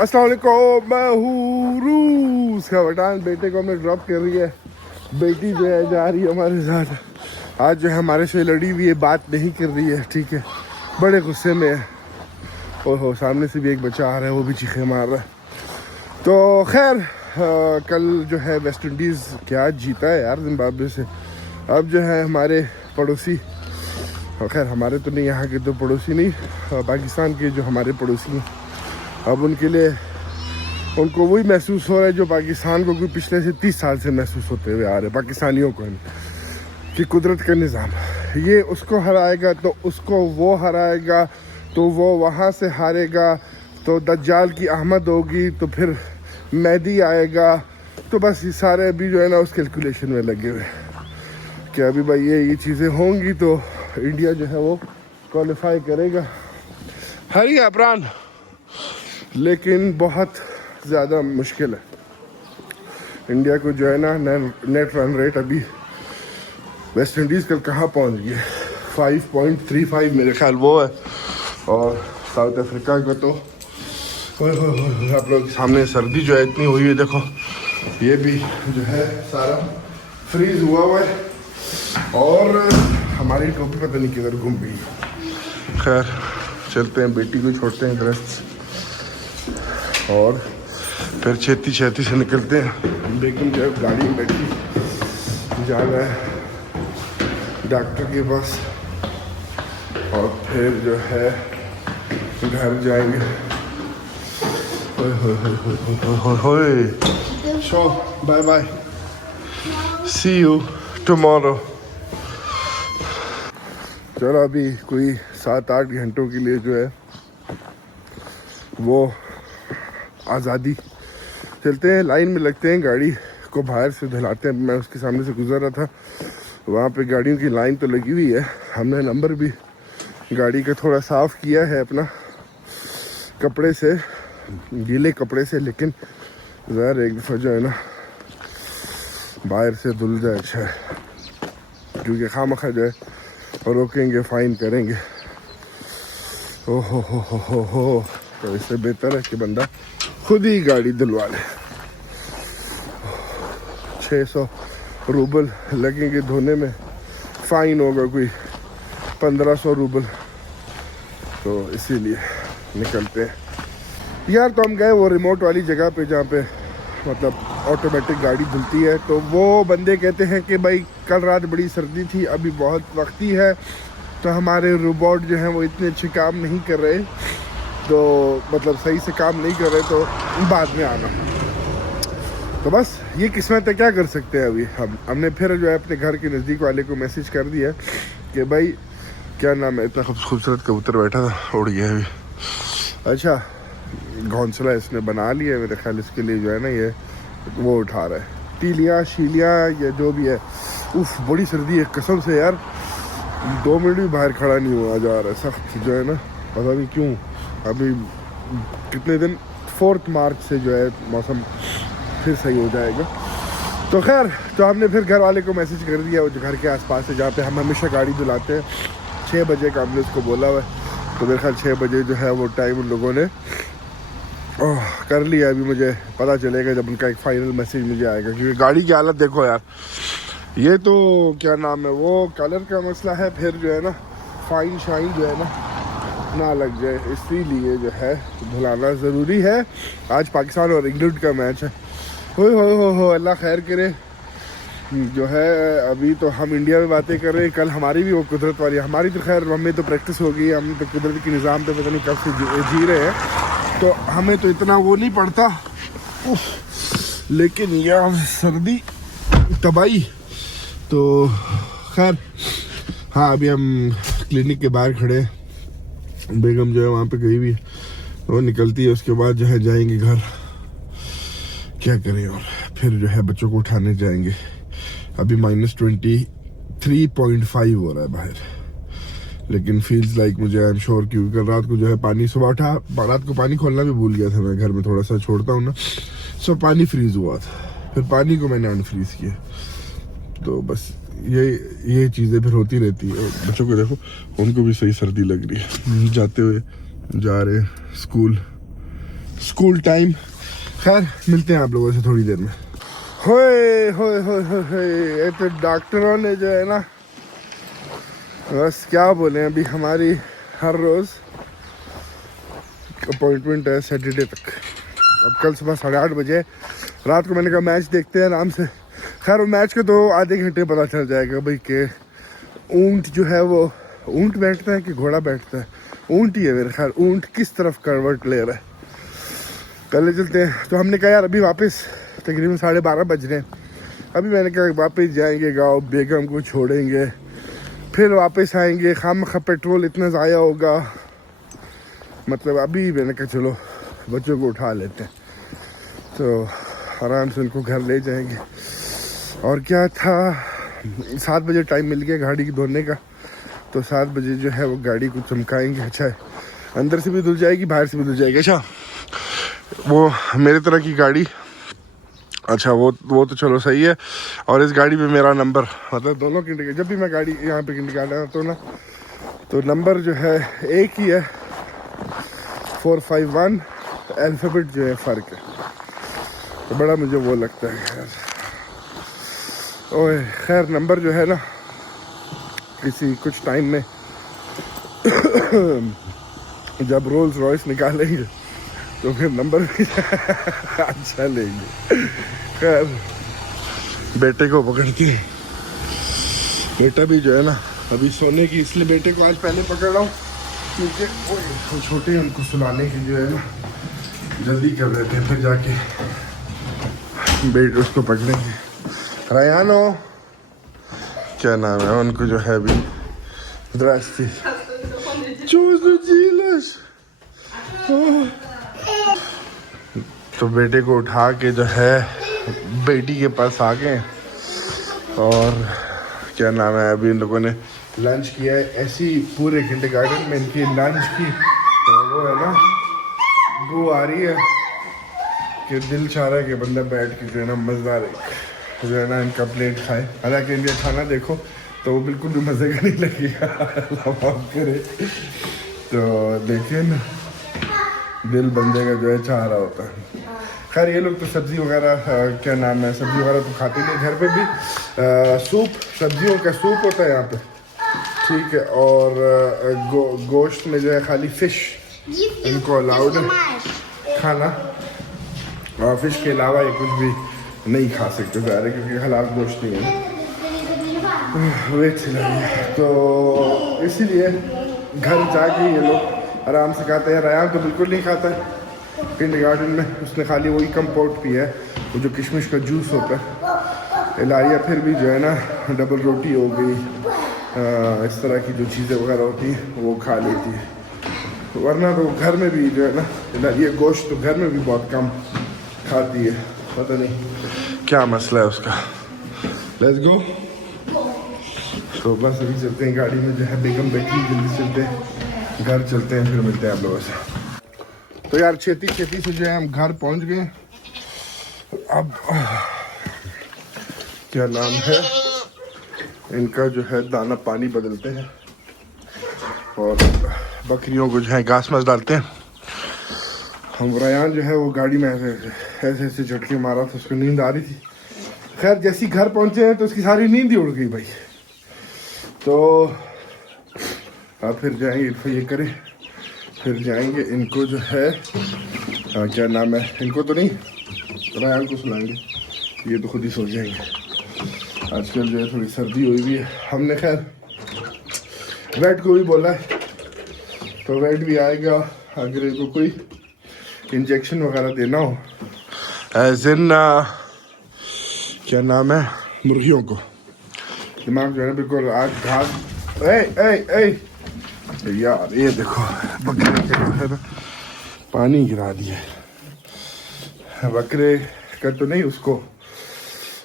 अस्सलाम वालेकुम, मैं हूँ रूस का बटान। बेटे को हमें ड्रॉप कर रही है, बेटी जो है जा रही है हमारे साथ। आज जो है हमारे से लड़ी हुई है, बात नहीं कर रही है, ठीक है, बड़े गुस्से में है। ओहो, सामने से भी एक बच्चा आ रहा है, वो भी चीखे मार रहा है। तो खैर कल जो है वेस्ट इंडीज़ क्या जीता है यार जिम्बाब्वे से। अब जो है हमारे पड़ोसी, खैर हमारे तो नहीं, यहाँ के तो पड़ोसी नहीं, पाकिस्तान के जो हमारे पड़ोसी हैं, अब उनके लिए उनको वही महसूस हो रहा है जो पाकिस्तान को कोई पिछले से 30 साल से महसूस होते हुए आ रहे पाकिस्तानियों को, कि कुदरत का निज़ाम, ये उसको हराएगा तो उसको वो हराएगा, तो वो वहाँ से हारेगा, तो दज्जाल की आमद होगी, तो फिर मेहदी आएगा। तो बस ये सारे अभी जो है ना उस कैलकुलेशन में लगे हुए कि अभी भाई ये चीज़ें होंगी तो इंडिया जो है वो क्वालिफाई करेगा। हरी अबरान, लेकिन बहुत ज़्यादा मुश्किल है इंडिया को जो है ना। नेट रन रेट अभी वेस्ट इंडीज़ कल कहाँ पहुँच गई है, 5.35 मेरे ख्याल वो है, और साउथ अफ्रीका को तो आप लोग सामने सर्दी जो है इतनी हुई है, देखो ये भी जो है सारा फ्रीज हुआ है, और हमारी टोपी पता नहीं किधर घूम गई। खैर चलते हैं, बेटी को छोड़ते हैं दरस्त, और फिर छेती से निकलते हैं। बेगम जो है गाड़ी में बैठी जा रहा है डॉक्टर के पास, और फिर जो है घर जाएंगे। So bye bye, see you tomorrow. चलो अभी कोई 7-8 घंटों के लिए जो है वो आज़ादी, चलते हैं, लाइन में लगते हैं, गाड़ी को बाहर से धुलाते हैं। मैं उसके सामने से गुजर रहा था, वहाँ पे गाड़ियों की लाइन तो लगी हुई है। हमने नंबर भी गाड़ी का थोड़ा साफ़ किया है अपना कपड़े से, गीले कपड़े से, लेकिन ज़रा एक दफ़ा जो है ना बाहर से धुल जाए अच्छा है, क्योंकि खामखा जो है रोकेंगे, फ़ाइन करेंगे। ओहो हो, तो इससे बेहतर है कि बंदा खुद ही गाड़ी धुलवा ले। 600 रूबल लगेंगे धोने में, फ़ाइन होगा कोई 1500 रूबल, तो इसीलिए निकलते हैं यार। तो हम गए वो रिमोट वाली जगह पे जहाँ पे मतलब ऑटोमेटिक गाड़ी धुलती है, तो वो बंदे कहते हैं कि भाई कल रात बड़ी सर्दी थी, अभी बहुत वक्ती है, तो हमारे रोबोट जो हैं वो इतने अच्छे काम नहीं कर रहे, तो मतलब सही से काम नहीं कर रहे, तो बाद में आना। तो बस ये किस्मत है, क्या कर सकते हैं। अभी हमने फिर जो है अपने घर के नज़दीक वाले को मैसेज कर दिया कि भाई क्या नाम है, इतना खूबसूरत कबूतर बैठा था, उड़ गया अभी। अच्छा, घोंसला इसने बना लिया मेरे ख्याल, इसके लिए जो है ना ये वो उठा रहा है, तीलियाँ शीलियाँ या जो भी है। उफ, बड़ी सर्दी है कसम से यार, 2 मिनट भी बाहर खड़ा नहीं हुआ जा रहा है, सख्त जो है ना, पता नहीं क्यों। अभी कितने दिन, 4 मार्च से जो है मौसम फिर सही हो जाएगा। तो खैर, तो हमने फिर घर वाले को मैसेज कर दिया, वो घर के आसपास है जहाँ पे हम हमेशा गाड़ी धुलाते हैं, 6 बजे का हमने उसको बोला हुआ है, तो मेरे ख्याल 6 बजे जो है वो टाइम उन लोगों ने कर लिया। अभी मुझे पता चलेगा जब उनका एक फाइनल मैसेज मुझे आएगा, क्योंकि गाड़ी की हालत देखो यार, ये तो क्या नाम है, वो कलर का मसला है, फिर जो है ना फाइन शाइन जो है ना लग जाए, इसीलिए जो है धुलाना ज़रूरी है। आज पाकिस्तान और इंग्लैंड का मैच है। हो अल्लाह खैर करे। जो है अभी तो हम इंडिया में बातें कर रहे हैं, कल हमारी भी वो कुदरत वाली, हमारी तो खैर हमें तो प्रैक्टिस हो गई, हम तो कुदरत के निज़ाम पे पता नहीं कब से जी रहे हैं, तो हमें तो इतना वो नहीं पड़ता। लेकिन यह सर्दी तबाही, तो खैर हाँ, अभी हम क्लिनिक के बाहर खड़े, बेगम जो है वहाँ पे गई भी, वो निकलती है, उसके बाद जो है जाएंगे घर, क्या करें, और फिर जो है बच्चों को उठाने जाएंगे। अभी -23.5 हो रहा है बाहर, लेकिन फील्स लाइक मुझे, आई एम श्योर, क्योंकि कल रात को जो है पानी, सुबह उठा रात को पानी खोलना भी भूल गया था मैं, घर में थोड़ा सा छोड़ता हूँ ना, सो पानी फ्रीज हुआ था, फिर पानी को मैंने अनफ्रीज किया। तो बस ये चीज़ें फिर होती रहती है। बच्चों को देखो, उनको भी सही सर्दी लग रही है, जाते हुए जा रहे हैं स्कूल, स्कूल टाइम। खैर मिलते हैं आप लोगों से थोड़ी देर में। होए होए होए होए होए, ये तो डॉक्टरों ने जो है ना, बस क्या बोले, अभी हमारी हर रोज़ अपॉइंटमेंट है सैटरडे तक। अब कल सुबह 8:30 बजे, रात को मैंने कहा मैच देखते हैं आराम से। खैर वो मैच के तो आधे घंटे पता चल जाएगा भाई कि ऊंट जो है वो ऊंट बैठता है कि घोड़ा बैठता है। ऊंट ही है मेरे ख्याल। ऊंट किस तरफ करवट ले रहा है, पहले चलते हैं। तो हमने कहा यार अभी वापस तकरीबन 12:30 बज रहे हैं, अभी मैंने कहा वापस जाएंगे गाँव, बेगम को छोड़ेंगे, फिर वापस आएंगे, खामखा पेट्रोल इतना ज़ाया होगा। मतलब अभी मैंने कहा चलो बच्चों को उठा लेते हैं, तो आराम से उनको घर ले जाएंगे। और क्या था, 7 बजे टाइम मिल गया गाड़ी की धोने का, तो 7 बजे जो है वो गाड़ी को चमकाएंगे। अच्छा है, अंदर से भी धुल जाएगी, बाहर से भी धुल जाएगी। अच्छा वो मेरी तरह की गाड़ी, अच्छा वो तो चलो सही है। और इस गाड़ी में मेरा नंबर, मतलब दोनों की, जब भी मैं गाड़ी यहाँ पे निकालना तो ना, तो नंबर जो है एक ही है, 451। अल्फ़ाबेट जो है फ़र्क है, तो बड़ा मुझे वो लगता है यार। ओए खैर नंबर जो है ना, किसी कुछ टाइम में जब रोल्स रॉयस निकालेंगे तो फिर नंबर भी अच्छा लेंगे। खैर बेटे को पकड़ते, बेटा भी जो है ना अभी सोने की, इसलिए बेटे को आज पहले पकड़ रहा हूँ क्योंकि वो छोटे हैं, उनको सुलाने की जो है ना जल्दी कर देते हैं, फिर जाके बेटे उसको पकड़ेंगे। रायानो क्या नाम है उनको जो है अभी, Здрасте. Чего случилось? तो बेटे को उठा के जो है बेटी के पास आ गए, और क्या नाम है, अभी इन लोगों ने लंच किया है। ऐसी पूरे किंडरगार्टन में इनकी लंच की तो वो है ना, वो आ रही है कि दिल चाह रहा है कि बंदा बैठ के जो है ना मज़ेदार जो है ना इनका प्लेट खाए। हालांकि इनका खाना देखो तो वो बिल्कुल भी मज़े का नहीं लगेगा, अल्लाह करे। तो देखिए ना, दिल बंदे का जो है चाह रहा होता है। खैर ये लोग तो सब्ज़ी वगैरह क्या नाम है, सब्ज़ी वगैरह तो खाते नहीं। घर पे भी सूप, सब्जियों का सूप होता है यहाँ पे, ठीक है। और गोश्त में जो है खाली फ़िश इनको अलाउड है खाना, और फ़िश के अलावा ये कुछ भी नहीं खा सकते ज़्यादा, क्योंकि हलाल गोश्त नहीं है। वेट चला गया, तो इसीलिए घर जाके ये लोग आराम से खाते हैं। रयान तो बिल्कुल नहीं खाता है किंडरगार्टन में, उसने खाली वही कंपोट पिया है, वो जो किशमिश का जूस होता है। इलारिया फिर भी जो है ना डबल रोटी हो गई, इस तरह की जो चीज़ें वगैरह होती हैं वो खा लेती है, वरना तो घर में भी जो है ना इलारिया गोश्त तो घर में भी बहुत कम खाती है, पता नहीं क्या मसला है उसका। Let's go. तो बस अभी चलते हैं गाड़ी में, जो है बेगम बैठी, जल्दी चलते हैं घर, चलते हैं, फिर मिलते हैं आप लोगों से। तो यार छेती छेती से जो है हम घर पहुंच गए। अब क्या नाम है, इनका जो है दाना पानी बदलते हैं और बकरियों को जो है घास मास डालते हैं। हम रयान जो है वो गाड़ी में ऐसे ऐसे झटके मारा था, उसको नींद आ रही थी। खैर जैसे ही घर पहुंचे हैं तो उसकी सारी नींद ही उड़ गई भाई। तो अब फिर जाएंगे, फिर ये करें, फिर जाएंगे इनको जो है क्या नाम है, इनको तो नहीं, रयान को सुलाएंगे, ये तो खुद ही सो जाएंगे। आजकल जो है थोड़ी सर्दी हुई भी है। हमने खैर वेट को भी बोला है, तो वेट भी आएगा अगर इनको कोई इंजेक्शन वगैरह देना हो, एज इन क्या नाम है, मुर्गियों को। दिमाग जो है बिल्कुल आज घास, यार ये देखो बकरे का जो है ना पानी गिरा दिया। बकरे का तो नहीं, उसको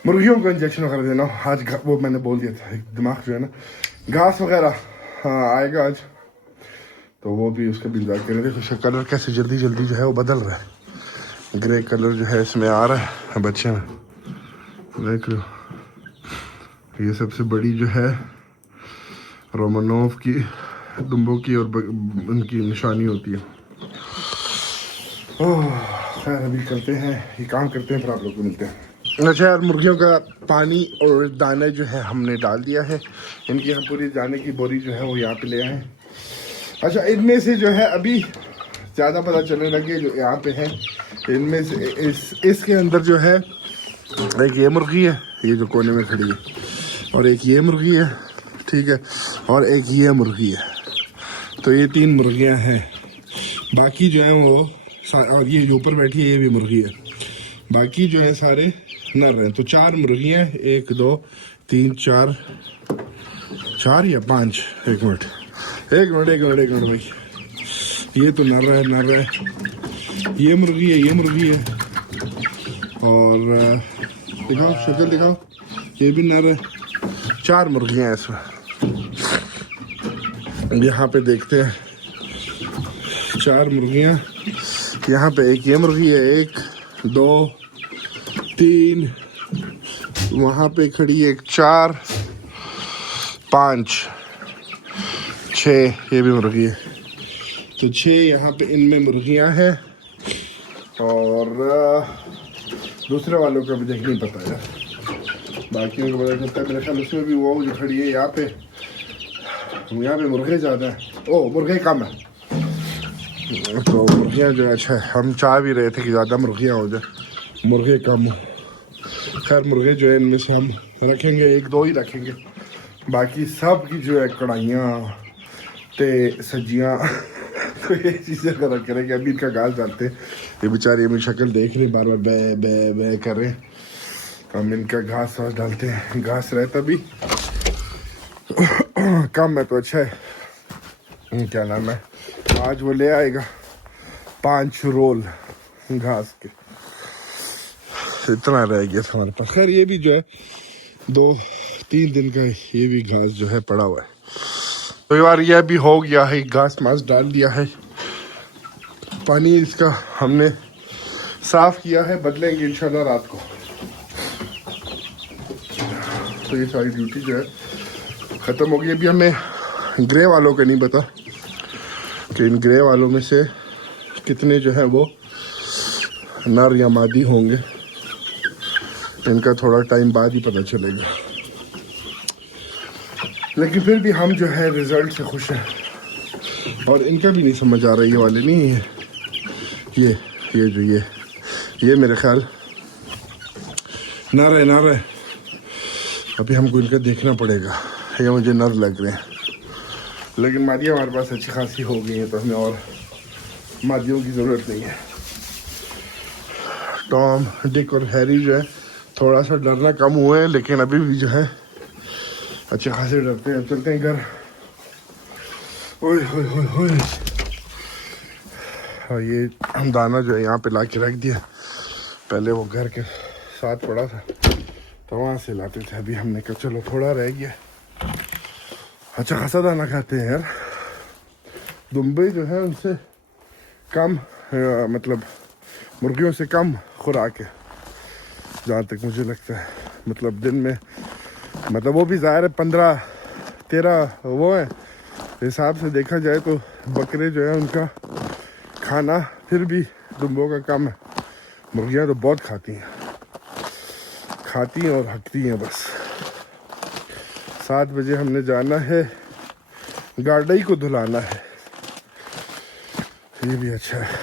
मुर्गियों को इंजेक्शन वगैरह देना हो आज, वो मैंने बोल दिया था। दिमाग जो है ना, घास वगैरह हाँ आएगा आज, तो वो भी उसका भी इंतजार करें। देखो उसका कलर कैसे जल्दी जल्दी जो है वो बदल रहा है, ग्रे कलर जो है इसमें आ रहा है बच्चे में, देख लो। ये सबसे बड़ी जो है रोमानोव की दुम्बों की और उनकी निशानी होती है। खैर अभी करते हैं ये काम करते हैं, फिर आप लोग को मिलते हैं। अच्छा यार, मुर्गियों का पानी और दाना जो है हमने डाल दिया है। इनकी हम पूरी दाने की बोरी जो है वो यहाँ पे ले आए हैं। अच्छा, इनमें से जो है अभी ज़्यादा पता चलने लगे जो यहाँ पे है, इनमें से इसके अंदर जो है एक ये मुर्गी है, ये जो कोने में खड़ी है, और एक ये मुर्गी है, ठीक है, और एक ये मुर्गी है। तो ये 3 मुर्गियाँ हैं। बाकी जो है वो और ये जो ऊपर बैठी है ये भी मुर्गी है। बाकी जो है सारे नर हैं। तो 4 मुर्गियाँ, 1 2 3 4 या 5, एक मिनट भाई, ये तो नर है, ये मुर्गी है, और दिखाओ शक्ल दिखाओ, ये भी नर है। 4 मुर्गियाँ हैं इसमें। यहाँ पे देखते हैं 4 मुर्गियाँ। यहाँ पे एक ये मुर्गी है, 1 2 3, वहाँ पे खड़ी है 4 5 6, ये भी मुर्गी है। तो 6 यहाँ पे इनमें मुर्गियाँ हैं, और दूसरे वालों का भी देख नहीं पता यार, बाकियों को पता चलता है। मेरे ख्याल उसमें भी वो जो खड़ी है यहाँ पे मुर्गे ज़्यादा है, ओ मुर्गे कम है। तो मुर्गियाँ जो है, अच्छा हम चाह भी रहे थे कि ज़्यादा मुर्गियाँ हो जाए, मुर्गे कम हो। खैर मुर्गे जो है इनमें से हम रखेंगे 1 2 ही रखेंगे, बाकी सब की जो है कढ़ाइयाँ ते सब्जियाँ तो ये चीज़ें रख करेंगे। अभी इनका घास डालते हैं, ये बेचारे अपनी शक्ल देख रहे बार बार बै कर रहे हैं। हम इनका घास वास डालते हैं, घास रहता भी कम है तो अच्छा है। क्या नाम है, आज वो ले आएगा 5 रोल घास के, इतना रह गया हमारे पास। खैर ये भी जो है 2-3 दिन का ये भी घास जो है पड़ा हुआ है। तो यार ये भी हो गया है, घास मास डाल दिया है, पानी इसका हमने साफ किया है, बदलेंगे इंशाल्लाह रात को। तो ये सारी ड्यूटी जो है ख़त्म हो गई। अभी हमें ग्रे वालों का नहीं पता कि इन ग्रे वालों में से कितने जो है वो नर या मादी होंगे, इनका थोड़ा टाइम बाद ही पता चलेगा। लेकिन फिर भी हम जो है रिज़ल्ट से खुश हैं, और इनका भी नहीं समझ आ रहा है, ये वाले नहीं है, ये जो ये मेरे ख्याल नर है। अभी हमको इनका देखना पड़ेगा, ये मुझे नर लग रहे हैं, लेकिन मादियाँ हमारे पास अच्छी खासी हो गई हैं, तो हमें और मादियों की ज़रूरत नहीं है। टॉम, डिक और हैरी जो है थोड़ा सा डरना कम हुए हैं, लेकिन अभी भी जो है अच्छे खासे डरते हैं। चलते हैं घर। ओए और ये हम दाना जो है यहाँ पे ला के रख दिया, पहले वो घर के साथ पड़ा था तो वहाँ से लाते थे। अभी हमने कहा चलो थोड़ा रह गया, अच्छा खासा दाना खाते हैं यार। दुम्बे जो है उनसे कम मतलब मुर्गियों से कम खुराक है जहाँ तक मुझे लगता है। मतलब दिन में मतलब वो भी ज़ाहिर है 15-13 वो है, हिसाब से देखा जाए तो बकरे जो है उनका खाना फिर भी दुम्बों का कम है। मुर्गियाँ तो बहुत खाती हैं और हकती हैं बस। 7 बजे हमने जाना है, गाड़ी को धुलाना है, ये भी अच्छा है,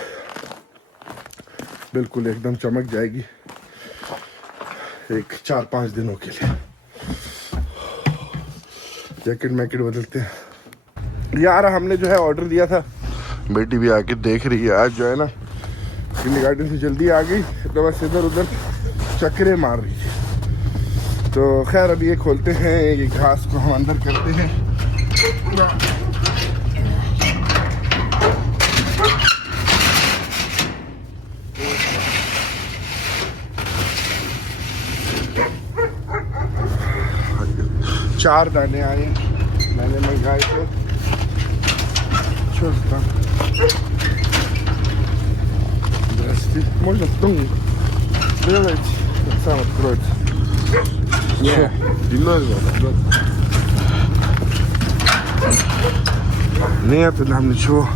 बिल्कुल एकदम चमक जाएगी एक 4-5 दिनों के लिए। जैकेट मैकेट बदलते हैं यार। हमने जो है ऑर्डर दिया था, बेटी भी आके देख रही है। आज जो है ना किंडरगार्टन से जल्दी आ गई तो बस इधर उधर चक्करे मार रही है। तो खैर अभी ये खोलते हैं, ये घास को हम अंदर करते हैं। 4 दाने आए, मैंने मंगाए थे। Можно в том делать сам откроется. Нет, нам ничего.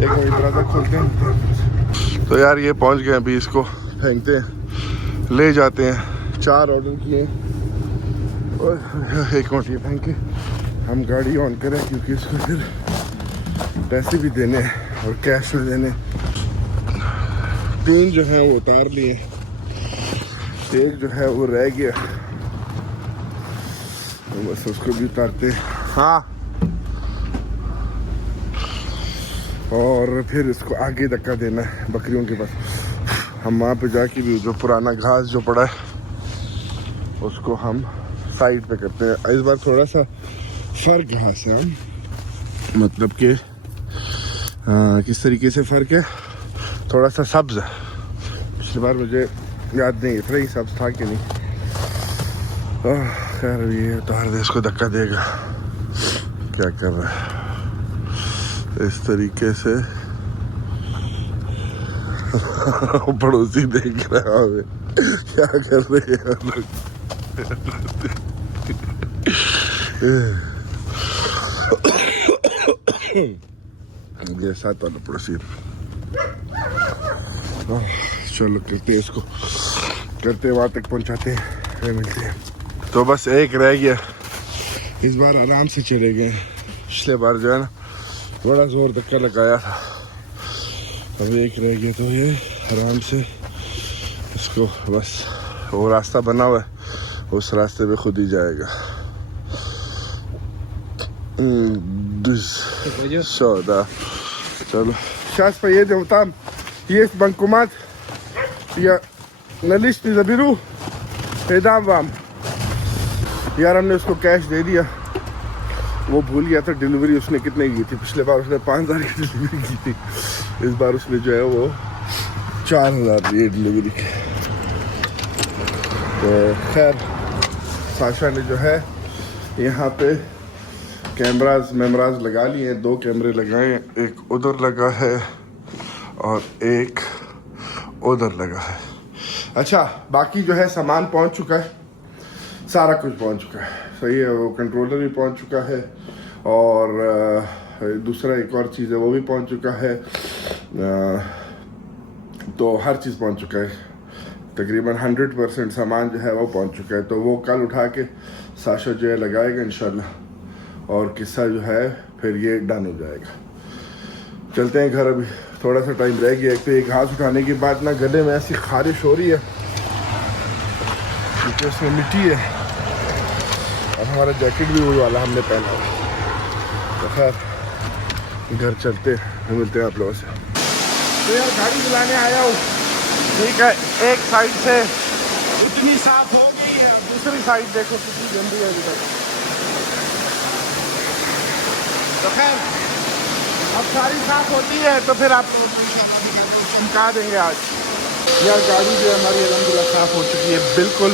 Я говорю, брата, खोलते हैं तो यार ये पहुंच गए, अभी इसको फेंकते हैं, ले जाते हैं। 4 ऑर्डर किए और एक और ये फेंक के हम गाड़ी ऑन करें, क्योंकि इसको फिर पैसे भी देने और कैश में देने। 3 जो है वो उतार लिए, एक जो है वो रह गया, तो बस उसको भी उतारते। हाँ, और फिर इसको आगे धक्का देना है बकरियों के पास। हम वहाँ पे जाके भी जो पुराना घास जो पड़ा है उसको हम साइड पे करते हैं। इस बार थोड़ा सा फर्क घास है, हम मतलब कि किस तरीके से फ़र्क है, थोड़ा सा सब्ज़ है। पिछली बार मुझे याद नहीं इतना ही सब्ज़ था कि नहीं। खैर ये उतार दे, इसको धक्का देगा। क्या कर रहा है इस तरीके से पड़ोसी देख रहा है क्या कर रहे हैं लोग। ये साथ वाला पड़ोसी। चलो करते हैं इसको, करते वहाँ तक पहुँचाते हैं, फिर मिलते हैं। तो बस एक रह गया, इस बार आराम से चले गए। पिछले बार जो है ना बड़ा जोर धक्का लगाया था, अब एक रह गया। तो ये आराम से इसको, बस वो रास्ता बना हुआ है, उस रास्ते पे खुद ही जाएगा। Soda. चलो сейчас поедем там, есть банкомат, я наличные заберу и дам вам। यार हमने उसको कैश दे दिया, वो भूल गया था डिलीवरी उसने कितने की थी। पिछले बार उसने 5000 की डिलीवरी की थी, इस बार उसने जो है वो 4000 दी डिलीवरी की। तो खैर साशा ने जो है यहाँ पे कैमराज मेमराज लगा लिए हैं, 2 कैमरे लगाए हैं, एक उधर लगा है और एक उधर लगा है। अच्छा, बाकी जो है सामान पहुंच चुका है, सारा कुछ पहुंच चुका है, सही है। वो कंट्रोलर भी पहुंच चुका है और दूसरा एक और चीज़ है वो भी पहुंच चुका है। तो हर चीज़ पहुंच चुका है, तकरीबन 100% सामान जो है वो पहुंच चुका है। तो वो कल उठा के साशा जो है लगाएगा इंशाल्लाह, और किस्सा जो है फिर ये डन हो जाएगा। चलते हैं घर, अभी थोड़ा सा टाइम रह गया। एक तो एक घास उठाने के बाद ना गले में ऐसी खारिश हो रही है क्योंकि उसमें मिट्टी है, और हमारा जैकेट भी वही वाला हमने पहना हुआ। तो खैर घर चलते हैं, मिलते हैं आप लोगों से। तो यार गाड़ी चलाने आया हूँ, ठीक है। एक साइड से इतनी साफ हो गई है, दूसरी साइड देखो कितनी गंदी है अभी तक। तो खैर अब सारी साफ होती है तो फिर आप चमका देंगे आज। यार गाड़ी जो है हमारी अल्हम्दुलिल्लाह साफ हो चुकी है बिल्कुल।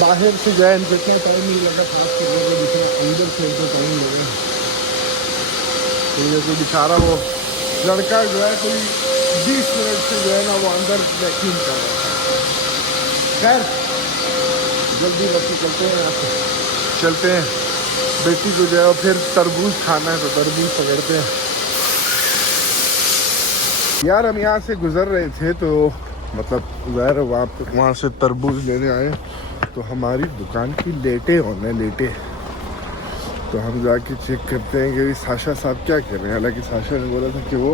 बाहर से जो है इतना टाइम नहीं लगा साफ करने को, जितना अंदर से तो टाइम लगा। तो ये जो बेचारा वो लड़का जो है कोई 20 मिनट से जो है ना वो अंदर वैक्यूम कर रहा है। खैर जल्दी बच्चे चलते हैं, यहाँ से चलते हैं। बेटी को जो है फिर तरबूज खाना है तो तरबूज पकड़ते हैं। यार हम यहाँ से गुजर रहे थे तो मतलब ज़ाहिर वहाँ से तरबूज लेने आए, तो हमारी दुकान की लेटे होने लेटे। तो हम जाके चेक करते हैं कि साशा साहब क्या कर रहे हैं। हालांकि साशा ने बोला था कि वो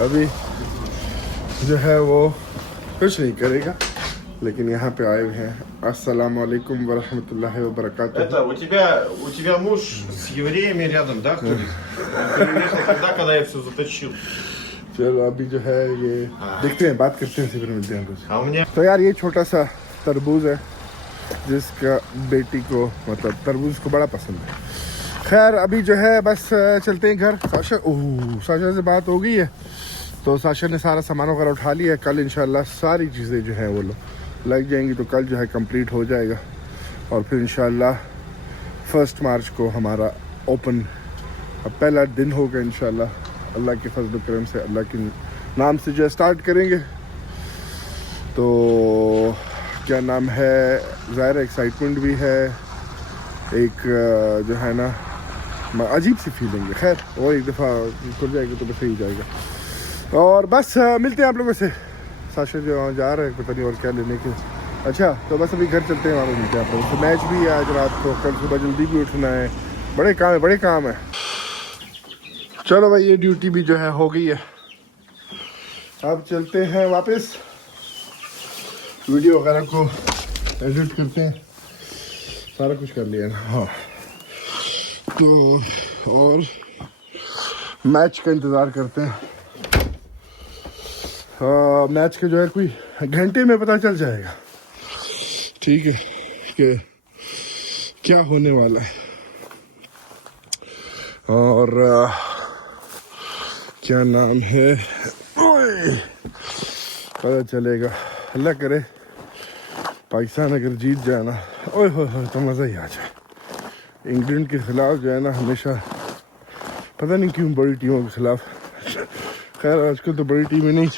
अभी जो है वो कुछ नहीं करेगा, लेकिन यहाँ पे आए हुए हैं। अस्सलाम वालेकुम वरहमतुल्लाहि वबरकातुहू। Это у тебя муж с евреями рядом, да? Кто приехал тогда, когда я все заточил. चलो अभी जो है ये देखते हैं, बात करते हैं, फिर मिलते हैं कुछ। А у меня तो यार ये छोटा सा तरबूज है जिसका बेटी को मतलब तरबूज को बड़ा पसंद है। खैर अभी जो है बस चलते हैं घर। साशा से बात हो गई है, तो साशा ने सारा सामान वगैरह उठा लिया है। कल इंशाल्लाह सारी चीज़ें जो हैं वो लग जाएंगी, तो कल जो है कंप्लीट हो जाएगा। और फिर इंशाल्लाह 1 मार्च को हमारा ओपन अब पहला दिन होगा इंशाल्लाह। अल्लाह के फजल करम से, अल्लाह के नाम से जो है स्टार्ट करेंगे। तो क्या नाम है, ज़ाहिर एक्साइटमेंट भी है, एक जो है ना अजीब सी फीलिंग है। खैर वो एक दफ़ा खुल जाएगा तो बस सही जाएगा। और बस मिलते हैं आप लोगों से। साशा जो वहाँ जा रहे हैं पता नहीं और क्या लेने के। अच्छा तो बस अभी घर चलते हैं, वहाँ पे मिलते हैं आप लोगों से। मैच भी है आज रात को, कल सुबह जल्दी भी उठना है, बड़े काम है, बड़े काम है। चलो भाई ये ड्यूटी भी जो है हो गई है, अब चलते हैं वापस, वीडियो वगैरह को एडिट करते हैं, सारा कुछ कर लिया ना। हाँ तो और मैच का इंतज़ार करते हैं। मैच का जो है कोई घंटे में पता चल जाएगा, ठीक है, कि क्या होने वाला है। और क्या नाम है, ओए पता चलेगा। अल्लाह करे पाकिस्तान अगर जीत जाए ना, ओए हो तो मज़ा ही आ जाए। इंग्लैंड के ख़िलाफ़ जो है ना हमेशा पता नहीं क्यों बड़ी टीमों के ख़िलाफ़, खैर आजकल तो बड़ी टीमें नहीं,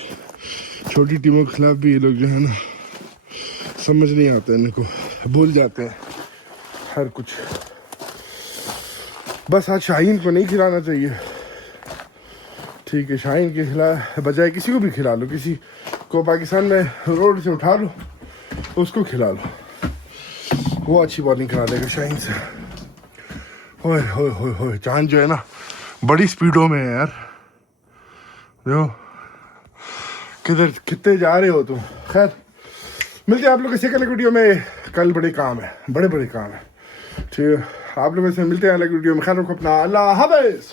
छोटी टीमों के ख़िलाफ़ भी ये लोग जो है ना समझ नहीं आता, इनको भूल जाते हैं हर कुछ। बस आज शाहीन को नहीं खिलाना चाहिए, ठीक है, शाहीन के खिला बजाय किसी को भी खिला लो, किसी को पाकिस्तान में रोड से उठा लो, उसको खिला लो, वो अच्छी बॉलिंग करा देगा शाहीन से। ओए होए होए होए, चांद जो है ना बड़ी स्पीडों में है यार, जो किधर कितने जा रहे हो तुम। खैर मिलते हैं आप लोग किसी कल वीडियो में, कल बड़े काम है, बड़े बड़े काम है, ठीक है। आप लोगों से मिलते हैं अलग वीडियो में, खैर रखो अपना, अल्लाह हाफ़िज़।